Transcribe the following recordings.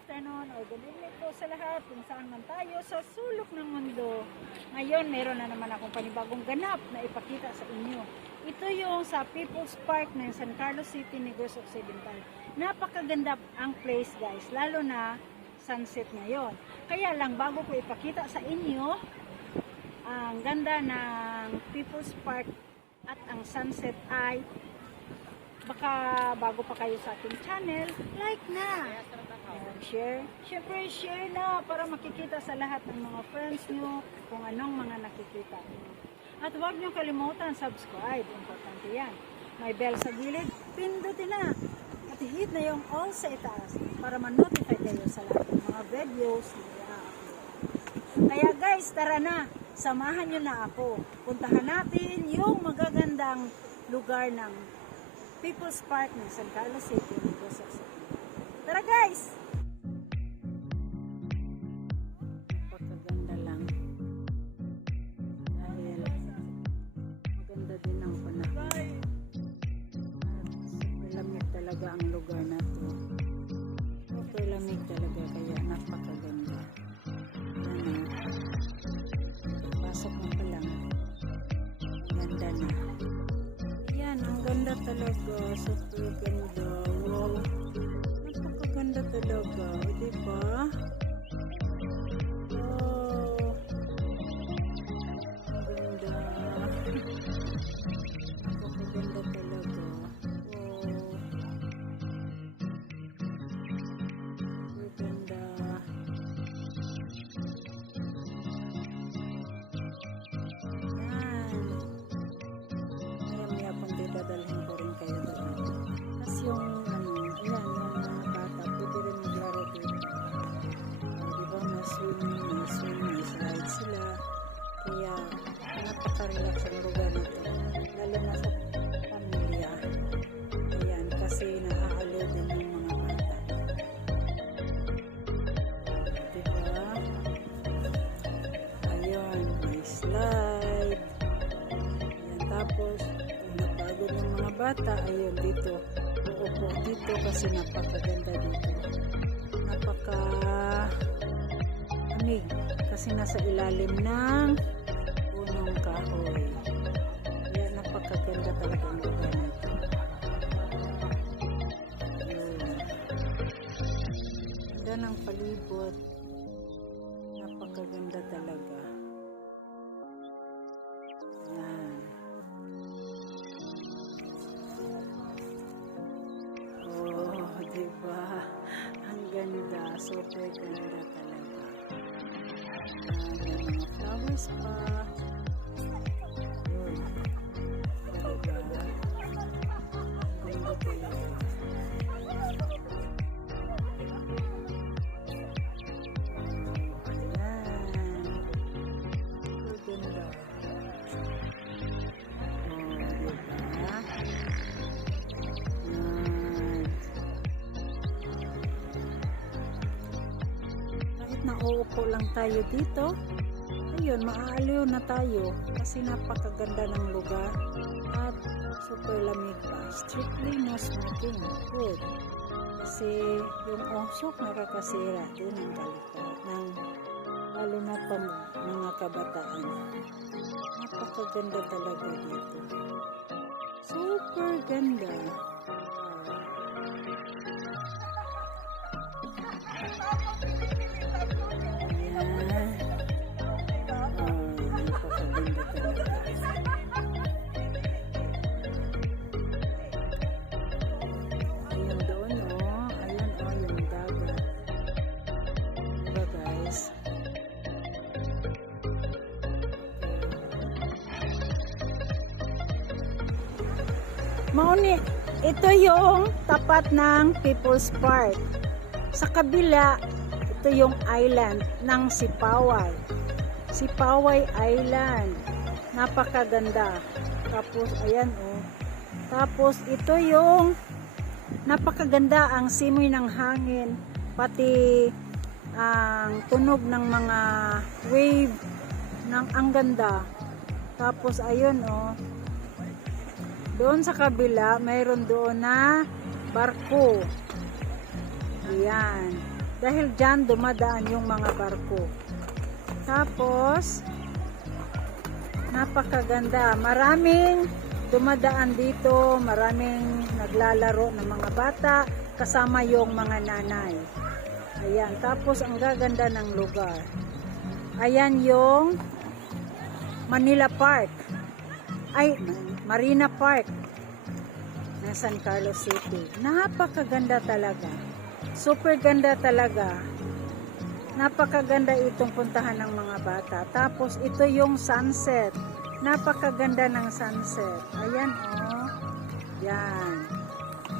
afternoon o good evening po sa lahat kung saan man tayo sa sulok ng mundo. Ngayon, meron na naman akong panibagong ganap na ipakita sa inyo. Ito yung sa People's Park ng San Carlos City, Negros Occidental. Napakaganda ang place guys, lalo na sunset ngayon. Kaya lang, bago ko ipakita sa inyo ang ganda ng People's Park at ang sunset ay baka bago pa kayo sa ating channel, like na, share, syempre share na para makikita sa lahat ng mga friends nyo kung anong mga nakikita nyo. At huwag nyo kalimutan subscribe, importante yan. May bell sa gilid, pindutin na at hit na yung all sa itaas para ma-notify kayo sa lahat ng mga videos na i-upload. Kaya guys, tara na, samahan nyo na ako. Puntahan natin yung magagandang lugar ng People's Park ng San Carlos City, Negros Occidental. Tara guys! Napakaganda lang. Dahil maganda din ang panahon. Super lamig talaga ang lugar na to. Super lamig talaga kaya napakaganda. Pasok mo pa lang. Ganda na. Ang ganda talaga, super ganda. Wow, napakaganda talaga, diba? Oh, ganda. Napakaganda talaga. Oh, super ganda. Dadalhin ko rin kayo doon. Tapos yung ayan, yung mga bata, pwede rin maglaro dito. Diba, may slide sila. Kaya, napaka-relax ang lugar nito. Lalo na sa pamilya. Ayan, kasi naaalo din yung mga bata. Diba? Ayun, may slide. Ayan, tapos, napagod ng mga bata, ayun dito uupo dito kasi napakaganda dito, amig kasi nasa ilalim ng punong kahoy, kaya napakaganda talaga ang lugar nito. Ganda ng palibot, napakaganda talaga. Diba? Ang ganda. Super ganda talaga. May mga flowers pa. Yun. Diba? Ganda talaga. Ayan. Super ganda. Diba? Nauupo lang tayo dito, ayun, maaaliw na tayo kasi napakaganda ng lugar at super lamig pa. Strictly no smoking, good, kasi yung usok nakakasira din ang balikat ng lalo na pang mga kabataan. Napakaganda talaga dito, super ganda. Mauni, ito yung tapat ng People's Park. Sa kabila, ito yung island ng Sipaway. Sipaway Island. Napakaganda. Tapos, ayan oh. Tapos, ito yung napakaganda ang simoy ng hangin. Pati ang tunog ng mga wave. Ang ganda. Tapos, ayun oh. Doon sa kabila, mayroon doon na barko. Ayan. Dahil dyan dumadaan yung mga barko. Tapos, napakaganda. Maraming dumadaan dito, maraming naglalaro ng mga bata, kasama yung mga nanay. Ayan, tapos ang gaganda ng lugar. Ayan yung Manila Park. Ay, Marina Park ng San Carlos City. Napakaganda talaga. Super ganda talaga. Napakaganda itong puntahan ng mga bata. Tapos ito yung sunset. Napakaganda ng sunset. Ayan oh. Yan.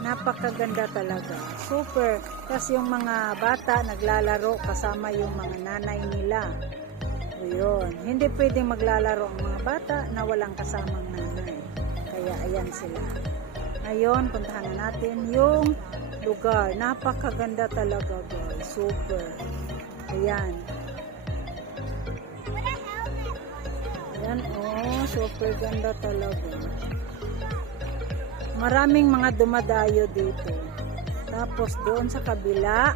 Napakaganda talaga. Super. Kasi yung mga bata naglalaro kasama yung mga nanay nila. O yun. Hindi pwedeng maglalaro ang mga bata na walang kasamang nanay. Kaya ayan sila. Ngayon, puntahan na natin yung lugar. Napakaganda talaga guys. Super. Ayan. Ayan oh. Super ganda talaga. Maraming mga dumadayo dito. Tapos doon sa kabila,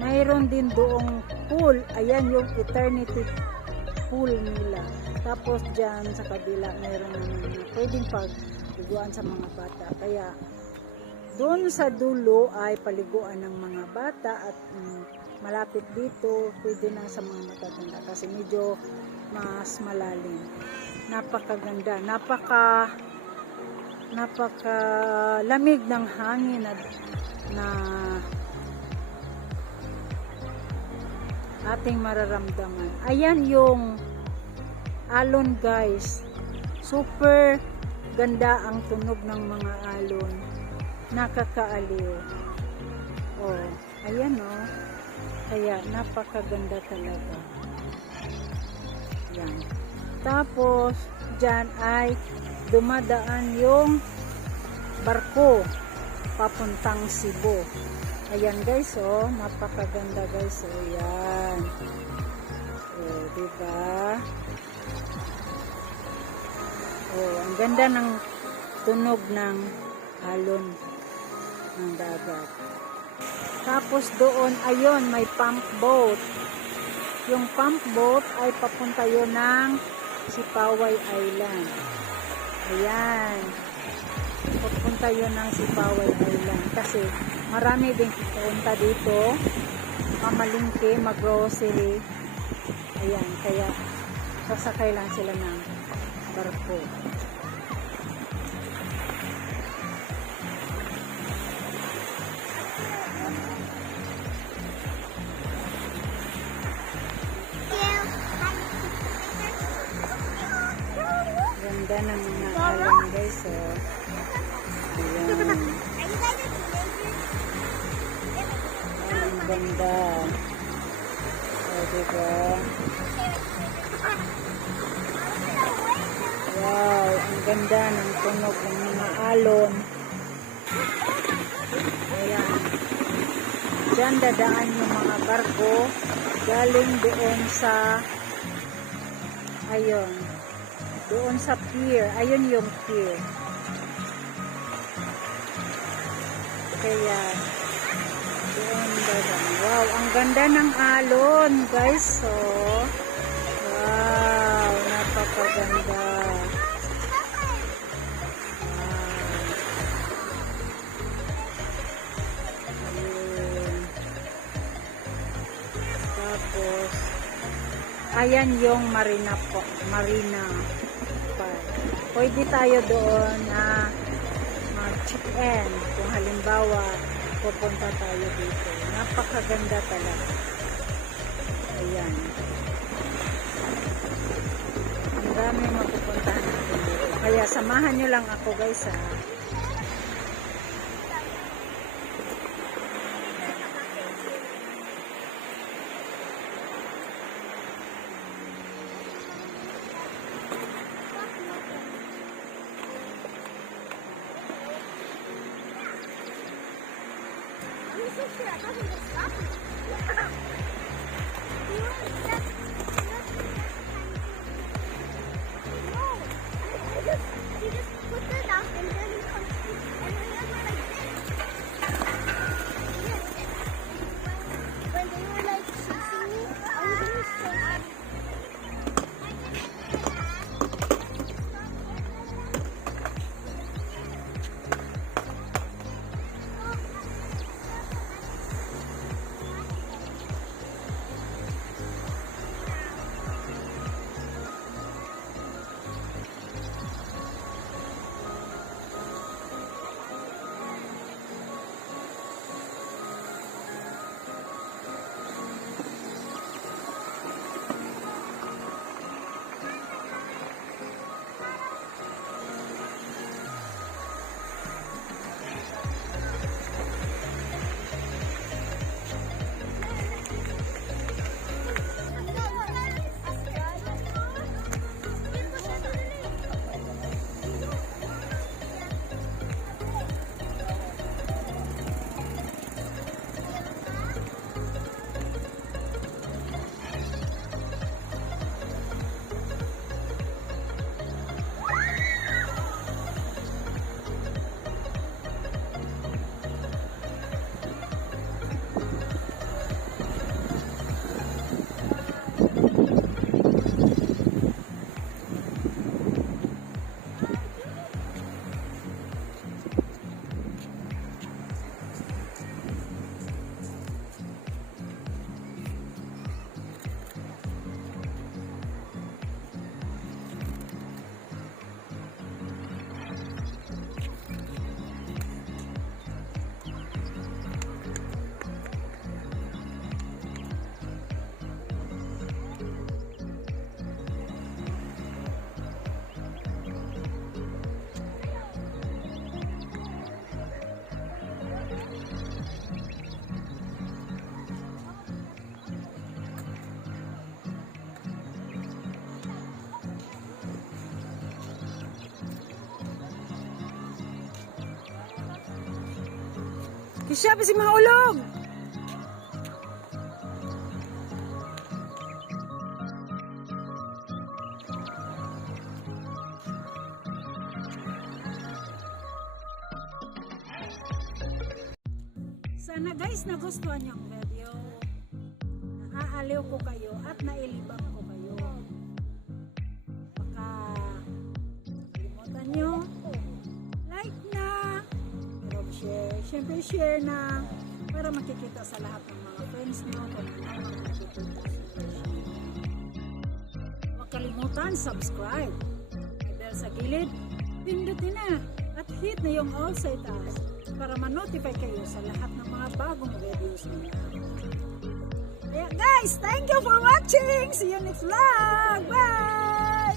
mayroon din doong pool. Ayan yung eternity pool nila. Tapos dyan sa kabila, mayroon naman na pwedeng pagliguan sa mga bata. Kaya doon sa dulo ay paliguan ng mga bata at malapit dito, pwede na sa mga matatanda kasi medyo mas malalim. Napakaganda. Napakalamig ng hangin na ating mararamdaman. Ayan yung alon guys. Super ganda ang tunog ng mga alon. Nakakaaliw. Oh, ayan oh. Kaya napakaganda talaga. Yan. Tapos dyan ay dumadaan yung barko papuntang Cebu. Ayan guys oh, napakaganda guys oh, yan. Oh, diba? Oh, ang ganda ng tunog ng alon ng dagat. Tapos doon, ayun, may pump boat. Yung pump boat ay papunta yun ng Sipaway Island. Ayan. Papunta yun ng Sipaway Island. Kasi marami din pupunta dito. Mamalingke, mag-grocery. Ayan. Kaya sasakay lang sila ng barko. Ganda ng mga alon guys oh. Ayan. Ang ganda. O diba? Wow, ang ganda ng tunog ng mga alon. Ayan. Diyan dadaan yung mga barko galing doon sa ayun. Doon sa pier. Ayun yung pier. Kaya, doon dadaan. Wow, ang ganda ng alon, guys. So, wow, napakaganda. Wow. Ayun. Tapos, ayan yung Marina Park. Pwede tayo doon na mag-check-in kung halimbawa pupunta tayo dito. Napakaganda talaga. Ayan. Ang dami mapupuntahan natin dito. Kaya samahan nyo lang ako guys ha. Siya pa si mga ulog. Sana guys nagustuhan niyo ang video. Naaaliw ko kayo at nailibang ko kayo. Baka kalimutan nyo. Like na. Pero share. Siyempre share na. Para makikita sa lahat ng mga friends nyo kung ano ang makikita sa video. Huwag kalimutan subscribe. May bell sa gilid. Pindutin na. At hit na yung all sa itaas para ma-notify kayo sa lahat ng mga bagong videos nila. Kaya guys, thank you for watching! See you next vlog! Bye!